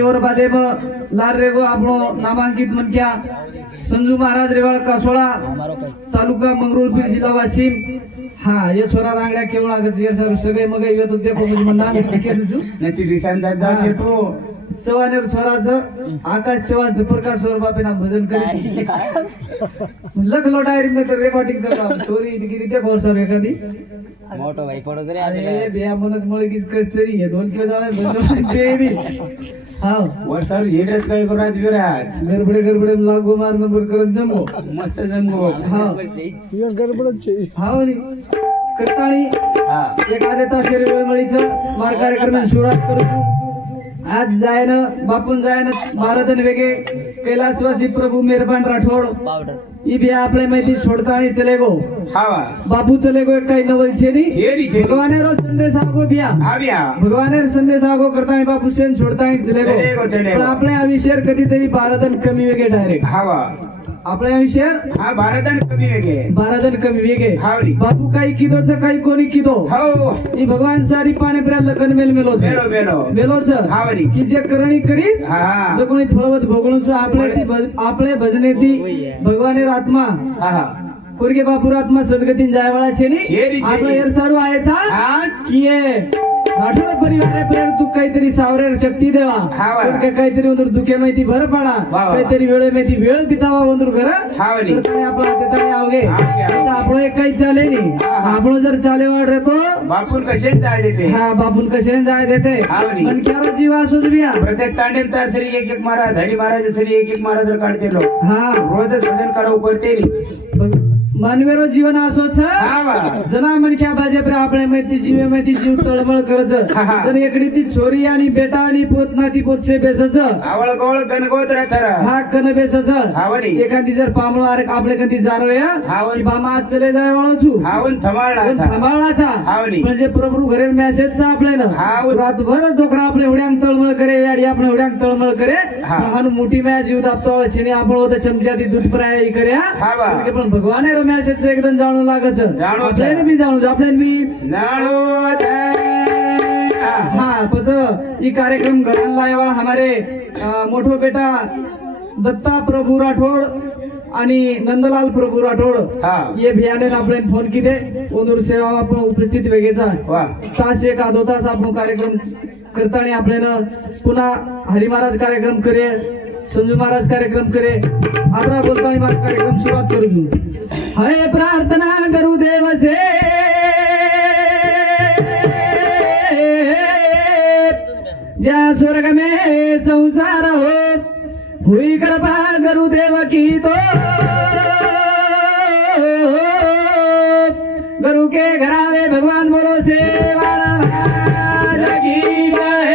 और बादे में लाल रेगो आपनो नामांकित मनक्या संजू महाराज रेवाळ कासोळा तालुका मंगरुळपीर जिल्हा वाशिम. हा ये छोरा रांगड्या केवळा गजर सर सगळे मग येत होते कोण म्हणा ठीक आहे तुझू नाही रिशान दादा घेतो सवानेर स्वराचं आकाश चव्हाण प्रकाश स्वर बापेना भजन करायचं लख लो डायरी में तर रेकॉर्डिंग करतो स्टोरी किती ते खोल सर एखादी मोठो भाई पडो तरी अरे बिया मनच मुळे कस तरी हे 2 किलो जाळे भजन तेरी हां वर सर हेडत काय करायचं विराज गडबडे लागो मार नंबर करत जमो मस्त जमगो हां यो गडबडच आहे. हां नी करताळी हा एक आधे तास वेळ मळीचं मार कार्यक्रम सुरुवात करू. आज जायन बापून जायन 12 जण वेगे कैलासवासी प्रभु मेहरबान राठोड पावडर ई भी आपले माहिती छोड़ताणी चले गो हावा बापू चले गो कई नवल छेनी छेनी छेनी भगवाने रो संदेश आगो बिया आव्या भगवाने रो संदेश आगो करताणी बापू सेन छोड़ताणी चले गो पण आपले आविष्कार कधीतरी 12 जण कमी वेगे डायरेक्ट हावा आपले आविष्कार हा भारतन कमी वेगे 12 जण कमी वेगे हावरी बापू काही किदो च काही कोणी किदो हो ई भगवान सारी पाने प्रा लखन मेल मेलो बेलो बेलो मेलो छ हावरी की जे करणी करीस हा जो कोणी फळवत भोगणून सु आपले भजने ती भगवानेर आत्मा हा हा कोरगे बापूर आत्मा सदगतीन जायवाळा छेनी छेनी आपला एर सारू आयचा हा की ये राठोड परिवार प्रेर तू काहीतरी सावरेर शक्ती देवा हावा. कोणते काहीतरी उंदर दुखे माहिती भर पाडा वा. काहीतरी वेळे माहिती वेळ बितावा उंदर घर हावरी. आपला तेताळे आवगे आवगे. आता आपण एक काही चाले नी हा, हा. आपण जर चाले वाढ रेतो बापून कसे जाय देते हा बापून कसे जाय देते हावरी. पण क्या जीवा सुजबिया प्रत्येक तांडेल तार सरी एक महाराज हरी महाराज सरी एक महाराज काढते लोक हा रोजच भजन करावं करते नी मानवेरो जीवन असो छ हावा. जना मनख्या बाजे पर आपले माहिती जीव तळमळ करज हा, हा. तर एकडी ती छोरी आणि बेटा आणि पोत नाती पोत से बेसच आवळ गवळ गणगोत्र थरा हा कन बेसच हावरी. एखादी जर पामळो अरे आपले कधी जारोया हावरी. की बामा आज चले जाय वाळू हावून थमाळला पण थांबाळाचा हावरी. म्हणजे प्रभू घरे मेसेजचा आपल्याला हावरी. रातभर डोकरा आपले उड्यांग तळमळ करे याडी आपण उड्यांग तळमळ करे हा. हान मोठी मॅ जीव दाबतो छेनी आपण होत चमच्या ती दूध प्राय कर्या हावा. पण भगवान रो मेसेज एकदम जाणू लागत जाणू आपल्याला बी जाणू आपल्याला बी नाळो हाँ पच ये कार्यक्रम घडण लायवा हमारे मोठो बेटा दत्ता प्रभु राठोड आणि नंदलाल प्रभु राठोड हा. ये भियाने आपले फोन किदे ओनूर सेवा आपण उपस्थित वेगेचा वा तास एक आधो तास आपण कार्यक्रम करताना आपल्याला पुन्हा हरी महाराज कार्यक्रम करे संजू महाराज कार्यक्रम करे आता बोलताना मला कार्यक्रम सुरुवात करू देऊ हय प्रार्थना करू देव से ज्या स्वर्ग में संसार हो हुई कृपा करू देव की तो गुरु के घरावे भगवान बोलो से वाला की जय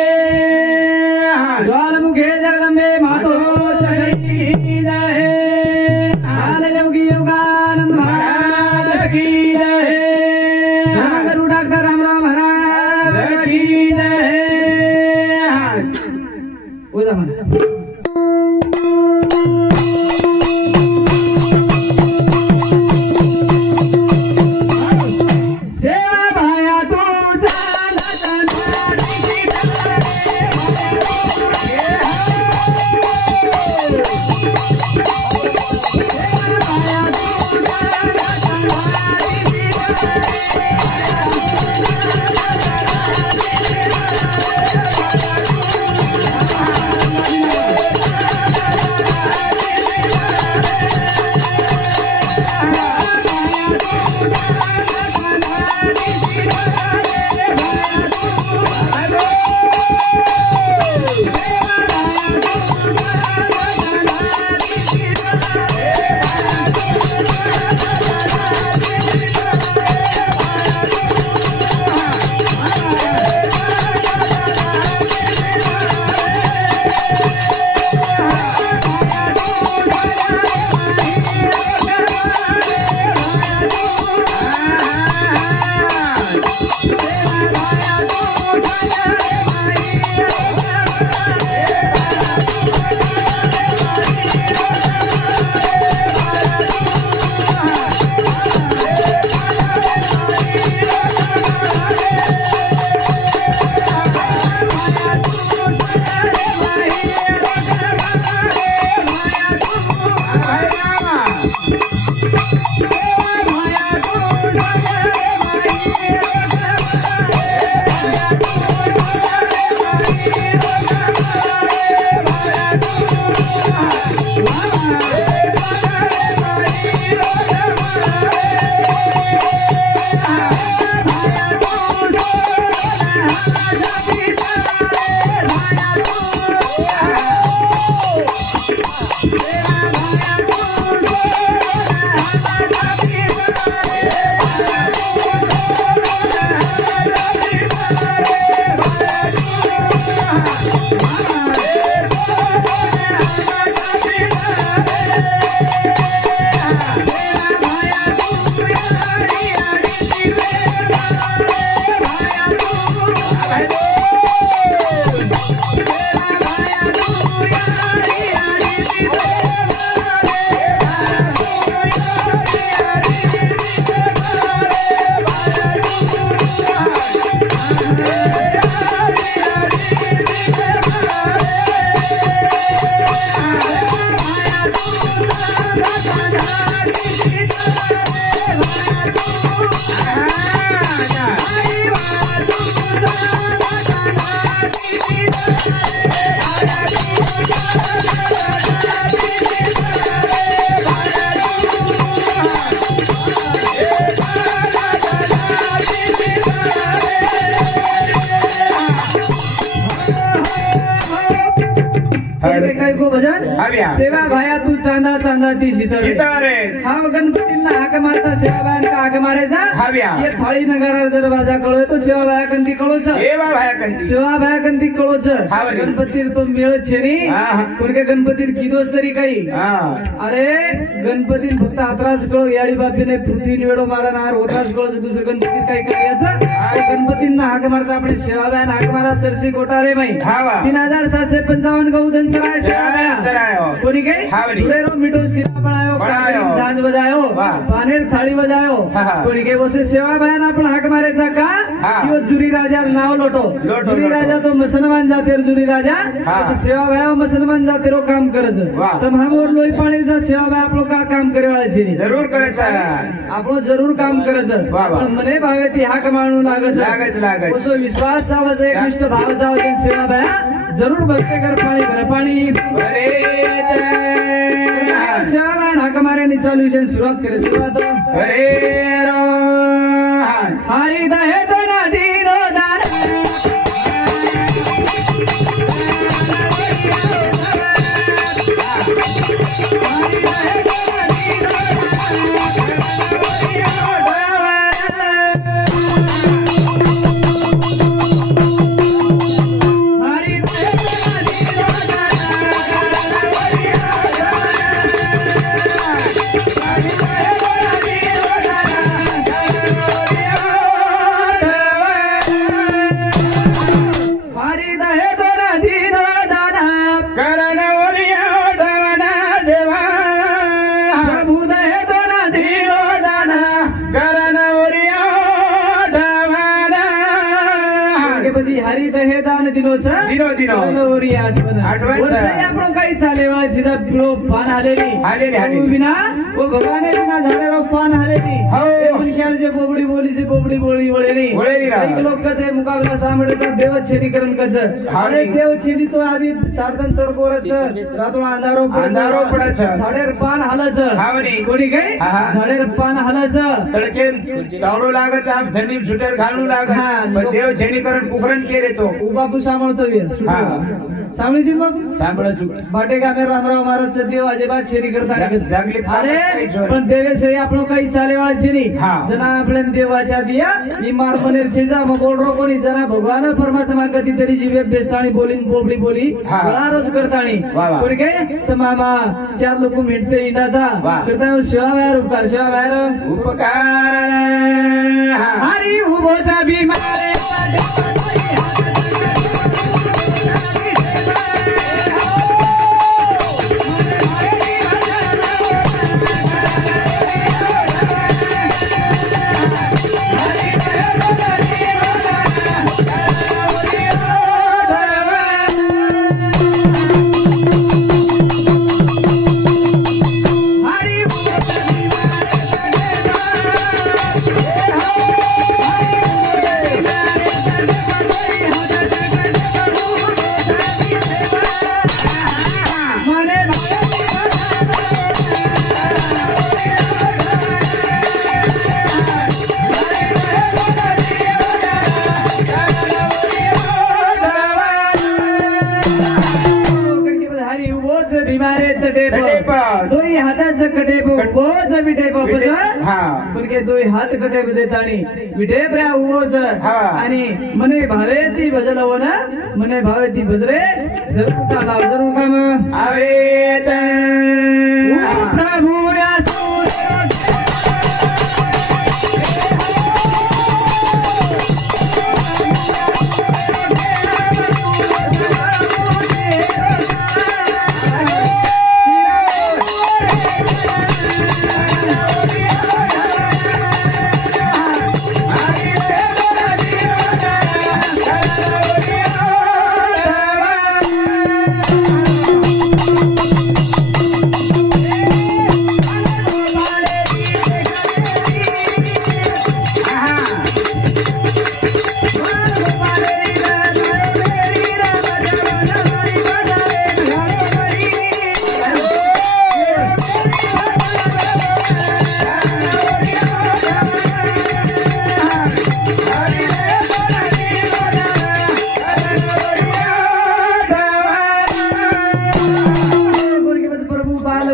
ज्वालामुखे जगदम्बे मातो की जय आल योगी योगानंद महाराज की जय गुरु डॉक्टर रामराव महाराज की जय उदा म्हणा अरे. काय को भजन हा ब्या. सेवा भाया तू चांदा चांदा ती शीतळ सीतारे हा गणपतींना हाक मारता सेवा बायांका हाक मारायचा हा ब्या. ये थाळी नगरार जर बाजा कळोय तो सेवा बाया कंती कळोच ए बा भाया कंती सेवा बाया कंती कळोच हा बरे. गणपती तो मेळ छेनी हा, हा. कोणके गणपती किदोच तरी काही हा अरे गणपती फक्त हातराच कळो याडी बापीने पृथ्वी निवडो मारणार होताच कळो दुसरं गणपती काही करायचं गणपतींना हाक मारता आपण सेवा बाया हाक मारा सरसी गोटारे माई हा वा. 3755 गौधन सराय सेवा बाया सरायो. कोणी काही हा बरे. तुळेरो मिठो सिरा बनायो बनायो. सांज बजायो वाह. पानेर थाळी बजायो हा, हा. कोणी काही बसे सेवा बायान आपण हाक मारायचा का हा. किंवा जुरी राजा नाव लोटो लोटो, जुरी लोटो. राजा तो मुसलमान जातेर जुरी राजा हा. तसं सेवा बाया मुसलमान जातेरो काम करज वाह. तर महामोर लोई पाणीचा सेवा बाया आपलो का काम करे वाळायची नाही. जरूर करायचा આપણો જરૂર કામ કરે છે વાહ, વાહ. પણ મને ભાવે તી હાક માણું લાગે છે લાગે છે. ઓછો વિશ્વાસ આવે છે એકનિષ્ઠ ભાવ જાવ છે સેવા ભાયા જરૂર ભક્તે ઘર પાણી ઘર પાણી अरे સેવા ભાયા હાક મારે ની ચાલુ છે શરૂઆત કરે શરૂઆત अरे रो હારી દહે તો ના દીનો દાન હારી દહે તો ના દીનો હારી દહે તો ના દીનો દાન પ્રભુ દહે તો ના દીનો દાન કે પછી હારી દહે દાન દીનો છે દીનો, દીનો. ઓરી આઠવણ આઠવણ છે. વર્ષે આપણો કઈ ચાલે વાળા સીધા પીળો પાન હાલેલી હાલેલી, હાલેલી. પ્રભુ વિના ઓ ભગવાને વિના ઝાડેરો પાન હાલેલી હો. એ પણ ખ્યાલ છે બોબડી બોલી છે બોબડી બોળી વળેલી વળેલી રા. એક લોક કસે મુકાબલા સાંભળેचा देव छेडीकरण कसे हालेली. अनेक देव छेडी तो आधी साडतन तडको रच रातोळा अंधारो अंधारो पडच. झाडेर पान हालच हावनी. कोणी काय हा, हा. झाडेर पान हालच तडके तावडो लागत आम थंडी सुटर घालू लागत हा. पण देव छेनीकरण कुकरण केले तो बापू सांभाळतो वीर हा. सांभाळशील बापू सांभाळत बाटे गामे रामराव महाराज देव अजिबात छेडी करता जागली अरे पण देवेशिवाय આપણો કઈ ચાલે વાળા છે નહીં હા. जना આપણે દેવાच्या दिया ઈ मार मनेर છે जा मगोल रो कोणी जना भगवान परमात्मा कधीतरी जीवे बेस्ताणी बोलीन बोबडी बोली हा. बळा रोज करताणी वा, वा. कोणी काय तर मामा चार लोक मिळते इंडाचा वा. करता शिवा बाहेर उपकार शिवा बाहेर उपकार हरी उभोचा बिमारे हरी मने हरी उभोच बिमारे चटेप चटेप. दोई हाताचं कटेप उभोच बिटेप बस हा porque दोई हात कटे देताणी विटे प्र्या उभोच हा. आणि मने भावे ती भजलव ना मने भावे ती भजरे जरूर काम आवेच प्रभु या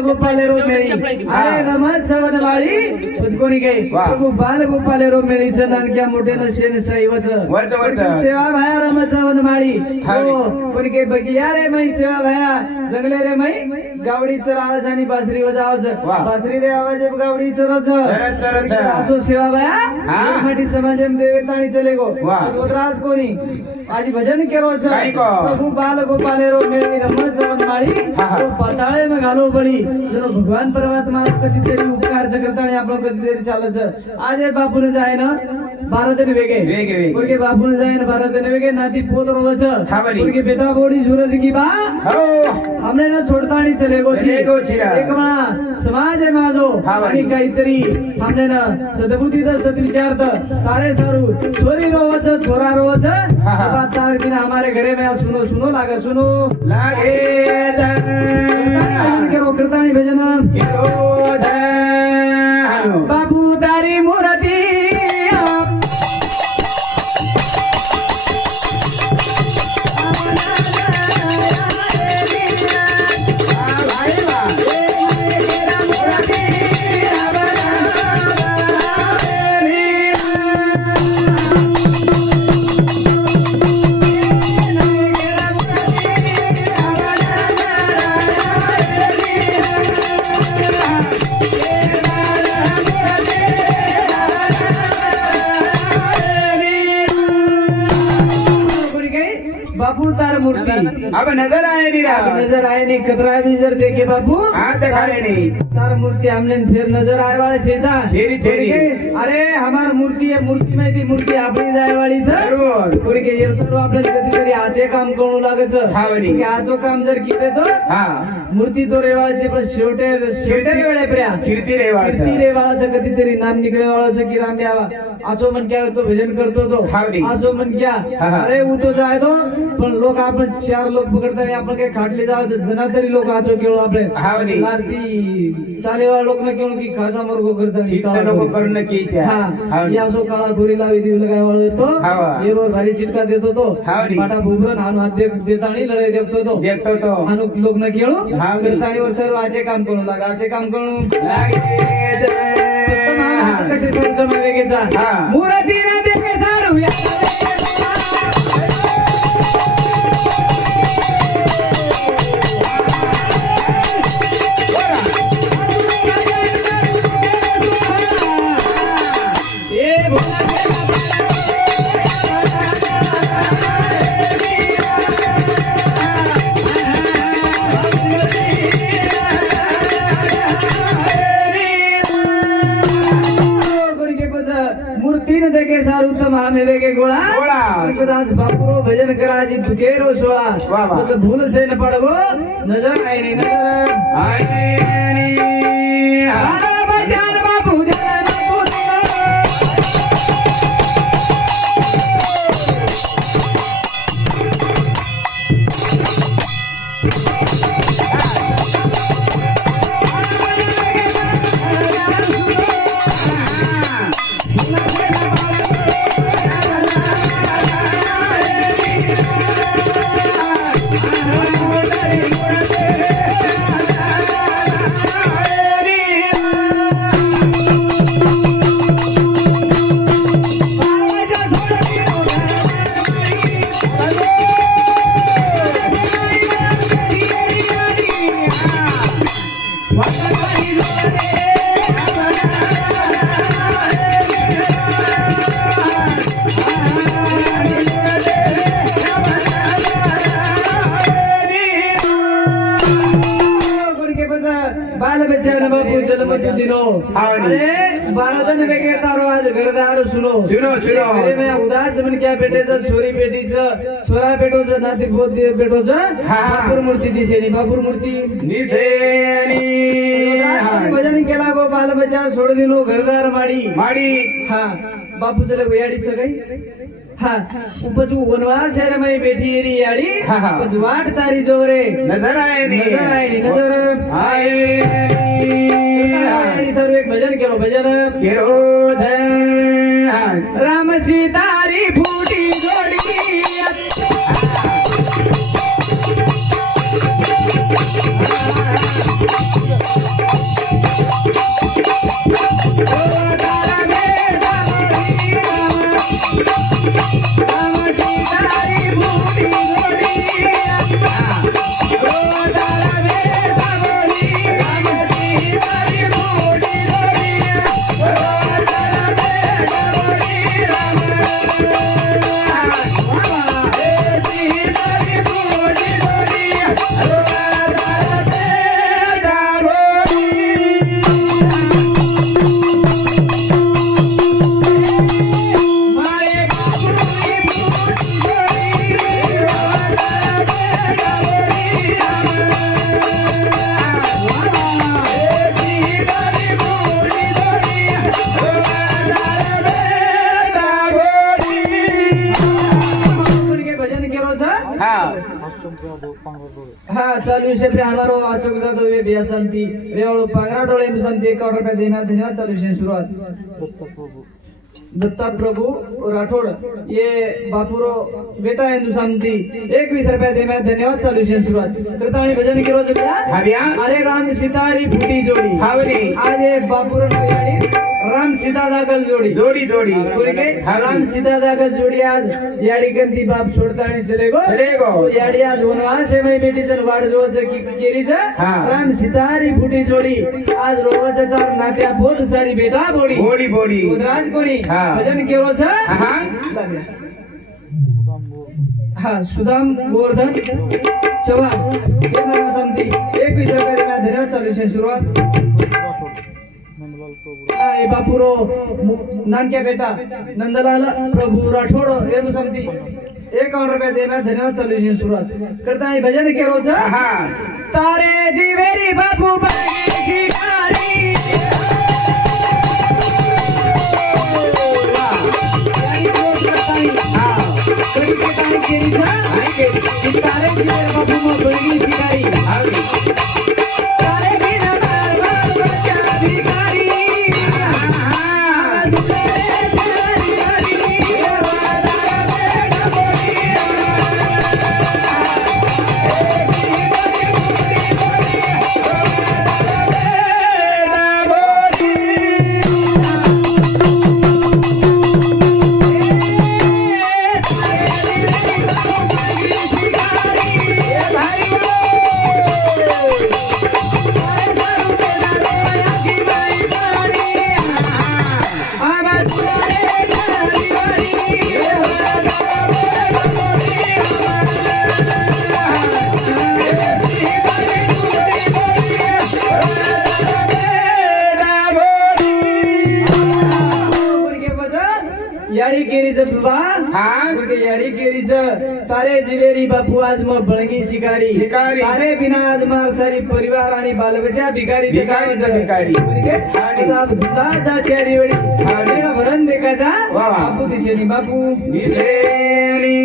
गोपाले रो मेळी अरे रमत सवन माळी कोणी काही वा. प्रभू बाल गोपाले रो मेळी नानक्या मोठे न शेन साईवच वच वच सेवा भाया रमत सवन माळी हावडी. हो कोणी काही बघिया रे मै सेवा भाया जंगले रे मै गावडीचं आवाज आणि बासरी वजा आवाज वा. बासरी रे आवाज आहे गावडीचं रच चरच, चरच. असो सेवा भाया हा. मराठी समाजम देवताणी चले गो वा. उतराज कोणी आज भजन केरो छ काय को? प्रभू बाल गोपाले रो मेळी रमत सवन माळी हा, हा. तो पाताळे में घालो बळी जणू भगवान परमात्मा कधीतरी उपकार करता आणि आपण कधीतरी चालच आज हे बापून जाय ना भारतने वेगे वेगे. porque बापून जाय ना भारतने वेगे नाती पोत रोवच हा बरी. porque बेटा बोडी सूरज की बा हो हमने ना छोडता आणि चले गो चले गो छिरा. एक म्हणा समाज आहे माझो हा बरी. आणि काहीतरी हमने ना सद्बुद्धीत सद्विचारत तारे सारू छोरी रोवच छोरा रोवच हा, हा. बात तार बिना हमारे घरे में सुनो सुनो लागा सुनो लागे भजन करो कीर्तनी भजन बाबू तारी मूर्ति बापू तार मूर्ति अब नजर आए नहीं रहा नजर आए नहीं कतरा भी नजर देखे बापू हाँ दिखाए नहीं तार मूर्ति हमने फिर नजर आए वाले छेचा छेरी, छेरी. अरे हमार मूर्ती आहे मूर्ती माहिती मूर्ती आपली जाय वाली जरूर. पुढे के ये सर्व आपल्याला कधीतरी आचे काम करू लागच हा बरी. की आचो काम जर किते तो हाँ मूर्ती तो रेवाळचे पण शेवटे वेळे पर्या कीर्ती रेवाळ कीर्ती रेवाळाचं कधीतरी नाम निघले वाळाचं की राम द्यावा आसो मन क्या तो भजन करतो तो हा बरी. आसो मन क्या हा, हा. अरे तो जाय तो पण लोक आपण 4 लोक पकडताना आपण काही खाटले जावं जना तरी लोक आचो केळो आपले हा बरी. लारती चालेवा लोक न केळो की खासा मर्गो ठीक करता नको करून की हा या सो काळा खोरी लावी ती लगाय वाळ येतो हा. येवर भारी चिटका देतो तो हा बरी. पाटा भुबरन हानु हात देताणी लढाई देतो तो देखतो तो हानु लोक न केळो हा बरी. करताणीवर सर्व आचे काम करू लागा आचे काम करू लागे फक्त मान हात कसे सर्व जमा वेगेचा हा. मूर्ती न देखे सारू या ए भोला मूर्तीन देखे सारू तम आमे वेगे गोळा गोळा. कदाच बापुरो भजन कराजी दुखेरो सोळा वा वा. तसं भूल से न पडगो नजर आए नहीं नजर आला बजान बापू जय बापू बाल बच्चा बापू जन्म दिनो हावड़ी. अरे बारादन वेगे तारो आज घरदार सुनो सुनो, सुनो. अरे मैं उदास मन क्या पेटेचं छोरी पेटीचं छोरा पेटोचं नाती पोत पेटोचं हा. बापूर मूर्ती दिसेनी बापूर मूर्ती निसेनी भजन केला गो बाल बच्चा सोड दिनो घरदार माडी माडी हा बापू चले गुयाडीचं काही हा उपज वनवास है रे मैं बेटी री याडी हा, हा. उपज वाट तारी जोरे नजर आए नहीं नजर आए नहीं नजर आए आणि सर्व एक भजन केलो भजन केरो राम सीतारी फूटी जोडी हाँ चालू से पे हमारो अशोक जादव ये बेसंती रेवाड़ो पांगरा डोळे नुसंती 1 रुपया देना धन्यवाद चालू से शुरुआत दत्ता प्रभु राठौड़ ये बापुरो बेटा है नुसंती 21 रुपया देना धन्यवाद चालू से शुरुआत करता है भजन की रोज क्या हा बिया अरे राम सीतारी फुटी जोड़ी हावरी आज ये बापुरो यानी राम सीता दाखल जोड़ी जोडी जोडी बोले के राम सीता दाखल जोड़ी आज याडी करती बाप छोड़ता नहीं चलेगो चलेगो। तो याडी आज वनवास है मैं बेटी सन वाड जो से की केरी से हाँ। राम सीतारी फुटी जोड़ी आज रोज तार नाट्या बहुत सारी बेटा बोड़ी बोडी बोडी उदराज कोणी हाँ। भजन केलो छे हा हाँ सुदाम गोवर्धन चव्हाण ये नाना संती 21 रुपया देना धन्यवाद चालू से शुरुआत हाँ, ये बापुरो नानक्या बेटा नंदलाल प्रभु राठौड़ ये तो समझी 51 रुपया देना धन्यवाद चालू से शुरुआत करता है भजन के रोज हा तारे जी मेरी बापू बड़ी शिकारी तारे जी मेरे बापू में बड़ी शिकारी तारे बिना बार बार बच्चा भिखारी याडी केरीचं बाबा हा याडी केरीचं तारे जिवेरी बापू आज मग बळगी शिकारी शिकारी. तारे बिना आज मार सारी परिवार आणि बालबच्चा भिकारी भिकारीचा भिकारी. आणि. दुधाचा चेरी वेळी आणि. वेळा भरण देखाचा वा वा. बापू दिशेनी बापू दिसेली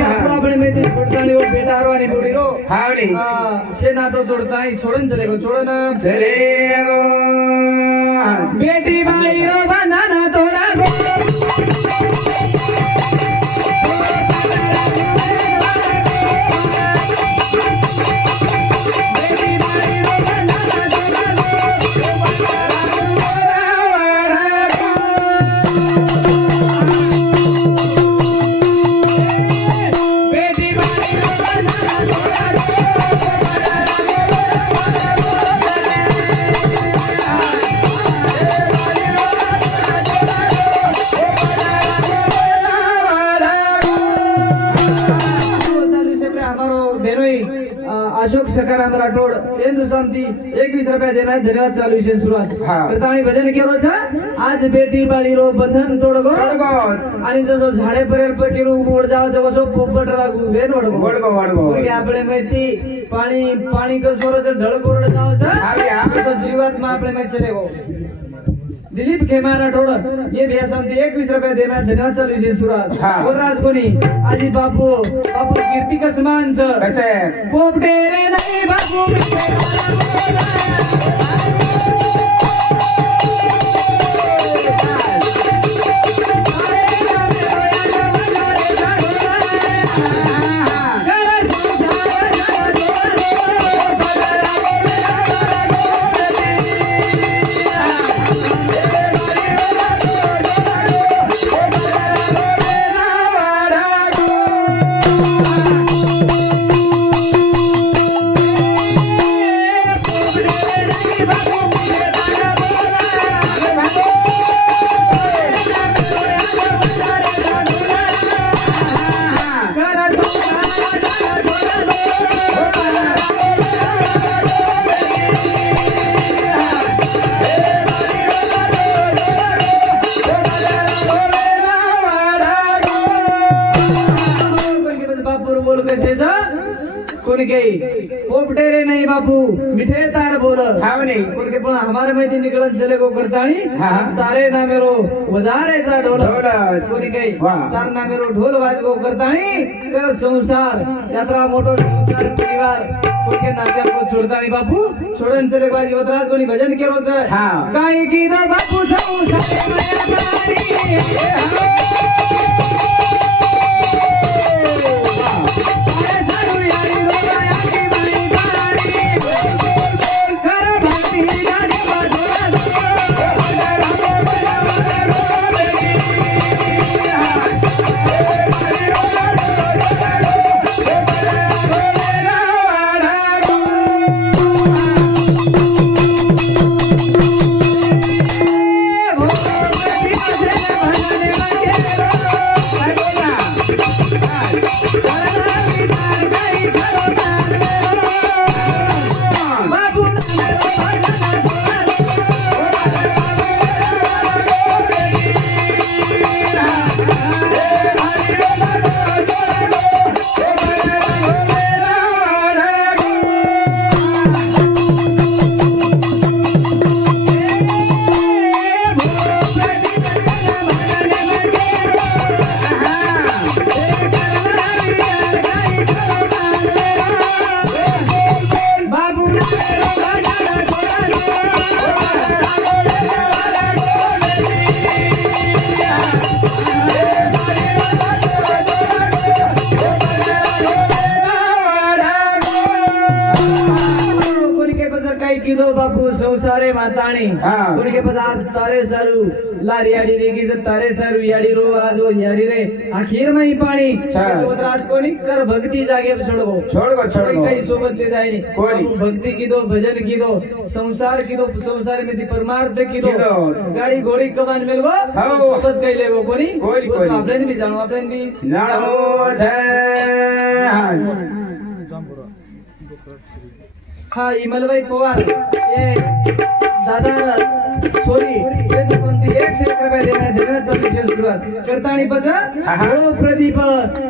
बापू આપણે મેથી છોડતાની ઓ બેટા આરવાની બોડી રો हावडी से नातो तोडतानी छोडन चले गो छोडन चलेगो बेटी बाई रो बांधाना तोडा गो अशोक सकाराम राठौड़ केंद्र शांति 21 रुपया देना धन्यवाद चालू से शुरुआत हाँ। करताणी भजन केलो छा आज बेटी बाळीरो बंधन तोडगो वडगो आणि जसो झाडे पर्यंत केलो मोड जाव जसो पोपट लागू वेन वडगो वडगो वडगो की आपले माहिती पाणी पाणी कसोरच ढळ कोरड जाव हाव्या. छा जीवात्मा आपले माहिती चलेगो दिलीप खेमा राठौड़ ये भी शांति 21 रुपया देना धन्यवाद चालू से शुरुआत हाँ। गोदराज कोणी आजी बापू बापू कीर्ती कसमान सर कसे पोपटे रे नाही बापू कोणी काही पोपटे रे नाही बापू मिठे तार बोल हावनी कोणी पण हमारे माहिती निकळत चले गो करताणी हाँ। तारे ना मेरो वजारेचा ढोल ढोल. कोणी काही वाह. तार ना मेरो ढोल वाज गो करताणी कर संसार यात्रा मोठो संसार परिवार कोणके नात्या को सोडतानी बापू सोडन चले बाजी वतराज कोणी भजन केरो छ हा. काय कीधो बापू जाऊ सारे माया कीधो बापू संसारे माताणी हाँ. कोणके पद आज तारे सारू लारी याडी रेगी ज तारे सारू याडी रो आज ओ याडी रे आखिर में ही पाणी छा. वतराज कोणी कर भक्ती जागे छोड़गो छोड़गो काही सोबत ले जाय नी कोणी. बापू भक्ती कीधो भजन कीधो संसार कीधो संसार में ती परमार्थ कीधो कीधो. गाडी घोडी कमान मेलगो हो. सोबत काही लेगो कोणी कोणी. आपल्याने बी जाणो आपल्याने बी जाणो छे. हा इमलबाई पवार ये दादा सोरी ये तो कोणती 100 रुपये देण्या देण्याचा विशेष सुरुवात करतानी बजा हा, हा. हो प्रदीप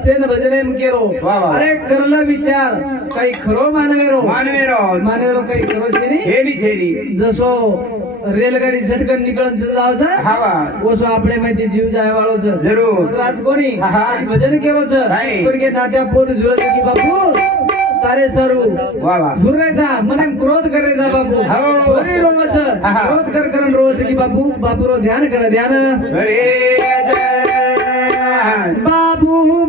सेन भजने मुकेरो वा, वा. अरे करला विचार काही खरो मानवेरो मानवेरो काही खरो छेनी जसो रेलगाडी झटकन निकळन जावचा हवा. ओसो आपले माहिती जीव जाय वाळो छ जरूर. आज कोणी हा, हा. काही भजन केरो छ नाही. पण के नात्या पोत जुळत की बापू तारे सरू वा. झुरायचा मने क्रोध करायचा बापू हो. सोरी रोवच हा, हा. क्रोध कर करन रोवच की बापू बापूरो ध्यान कर ध्यान अरे बाबू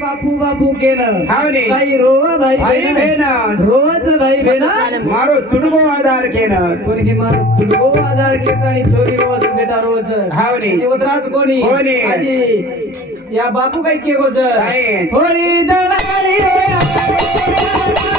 बाबू बापू केलं हावने. काही रोवा भाई भाई बहन बहन. रोज भाई बहन मारो तुडगो आधार केलं कोणी मार तुडगो आजार घेत आणि सोरी रोज बेटा रोज हावने. देवतराज कोणी कोणी? आजी या बापू काही केगोच काय? होळी दवाली रे